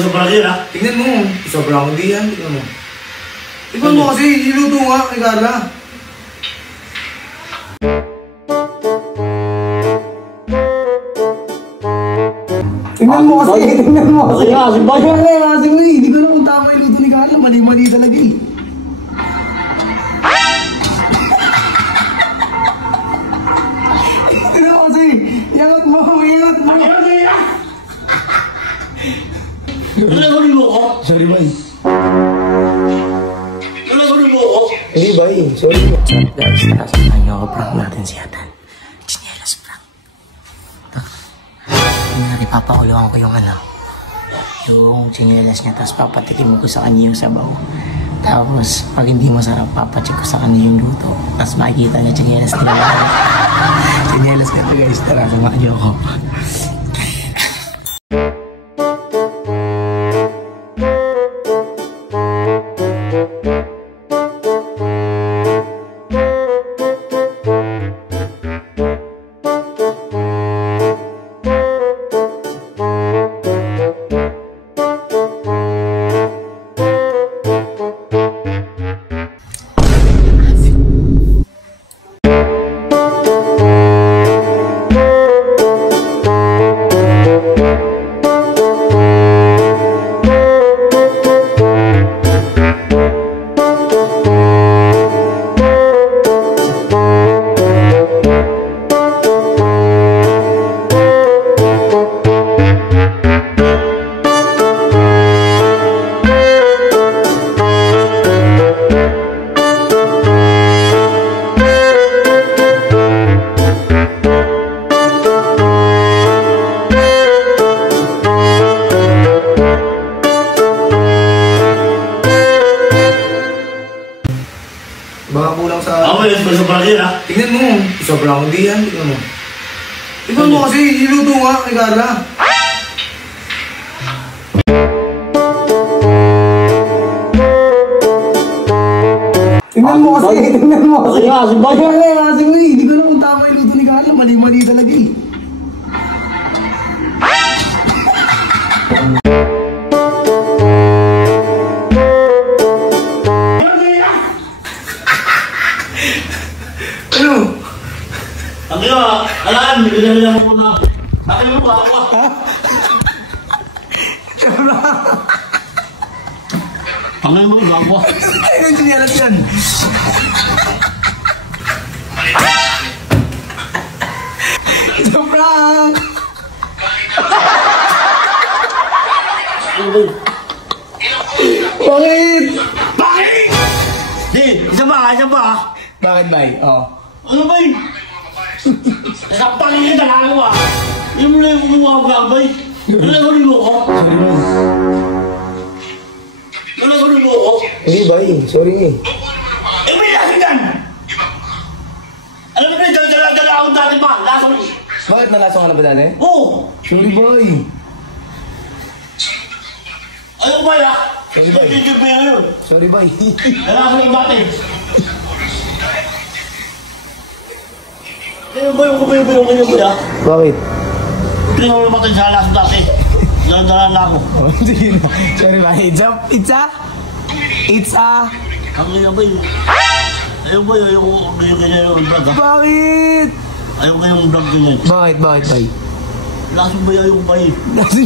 sobrang yun ha. Tingnan mo, sobrang hindi yan. Tingnan mo. Tingnan mo kasi, iluto nga kay Carla. Tingnan mo kasi, tingnan mo kasi. Hindi ko na kung tama yung luto ni Carla. Mali-mali talaga eh. Tingnan mo kasi, iangat mo. Wala ko rin mo ko. Sorry boy. Wala ko rin mo ko. Hindi boy, sorry. Sorry guys, nasasamahan niyo ako, prank natin si Atan. Chinelas prank. Hindi papakuluan ko yung chinelas niya, tapos papatikim ko sa kanya yung sabaw. Tapos pag hindi masarap, papacheck ko sa kanya yung luto. Tapos makikita niya chinelas nila. Chinelas ka to guys, tara samahan niyo ako. Baka kulang sa... Ako yun, sobrang yun ha. Tingnan mo, sobrang hindi yan. Tingnan mo. Tingnan mo kasi, iluto nga kay Carla. Tingnan mo kasi, tingnan mo kasi. Hindi ko na kung tama yung luto ni Carla. Mali-mali talaga eh. Ano? Ang iyo, alam, nila mo muna. Akin mo ba ako? Pangay mo ba ako? Ay, yung chinelas yan. Ito prank! Bakit? Bakit? Di, isa ba? Bakit bay? Oh. Ano ba yun? Nasakpan niya yung dalawa. Yung mo na yung kumuha ko gabay. Wala ko rin mo ko. Sorry mo. Wala ko rin mo ko. Hindi bay, sorry eh. Eh, may lasin yan! Alam mo na yung dala akong dati pa. Laso rin. Bakit nalaso ka na ba dati? Oo. Sorry bay. Ayaw ba ya? Sorry, bay. YouTube mo yun. Sorry bay. Nalaso rin dati. Ano ba yung kumayo-bayo kanyo kuya? Bakit? Hindi ko namatay sa laso dati. Dalan na ako. Oh, sige na. Sorry bay. It's a... Ang ina ba yun? Ayaw ba yun yung ganyan yung vlog ha? Bakit? Ayaw ko yung vlog ganyan. Bakit bay? Laso ba yung bay?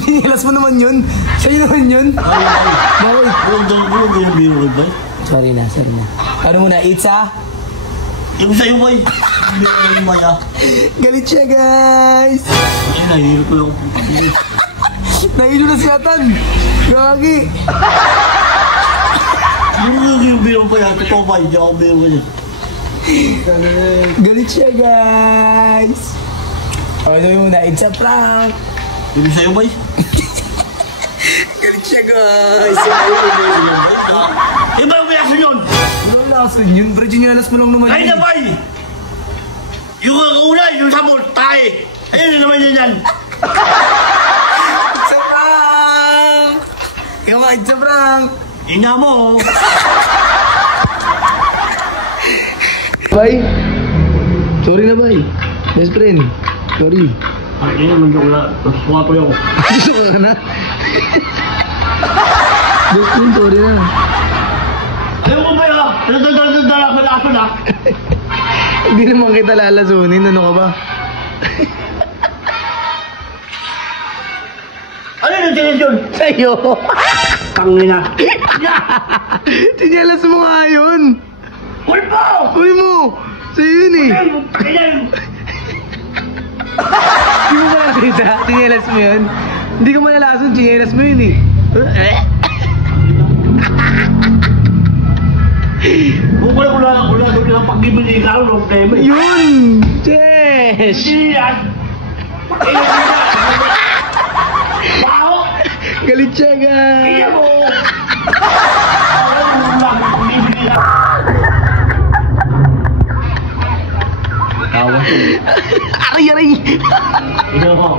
Nilas mo naman yun. Sa'yo naman yun. Bakit? Walang ganyan yung bay? Sorry na. Ano muna? It's a... Yung sa'yo bay. Hindi ko yung bay ha. Galit siya guys. Ay, nahihirap ko lang. Nahilo na si Atan. Gagi. Hindi yung biro pa yan. Totoo ba? Hindi ako biro ganyan. Galit siya guys. Ano yung muna? It's a prank. Yung sa'yo bay? Galit siya guys. Iba yung reaction yun! Ano lason yun? Virginianas mo lang naman Ay na bay! Yung una, yung sabon, tae! Ayun naman yan! It's a prank! Ikaw nga, it's a prank! Ina mo! Bye! Sorry na bye! Best friend! Sorry! Ang ina, mandyo ko na. Tapos mga pa yun. Gusto ka na? Dustin, sorry na. Ayaw mo ba yun? Dala ko na ako na. Hindi naman kita lalasunin, ano ka ba? Ano yung tinis yun? Sa'yo! Tangina. Sinyalas mo nga yun! Uy po! Uy mo! Sa'yo yun eh! Hindi mo ba nakita? Sinyalas mo yun? Hindi ka malalason, sinyalas mo yun eh! Wala ng pag-ibig ikaw, no problema. Yun! Yes! Hindi yan. Bao! Galit siya ga! Iya mo! Wala ng pag-ibig ikaw. Aray! Ino mo.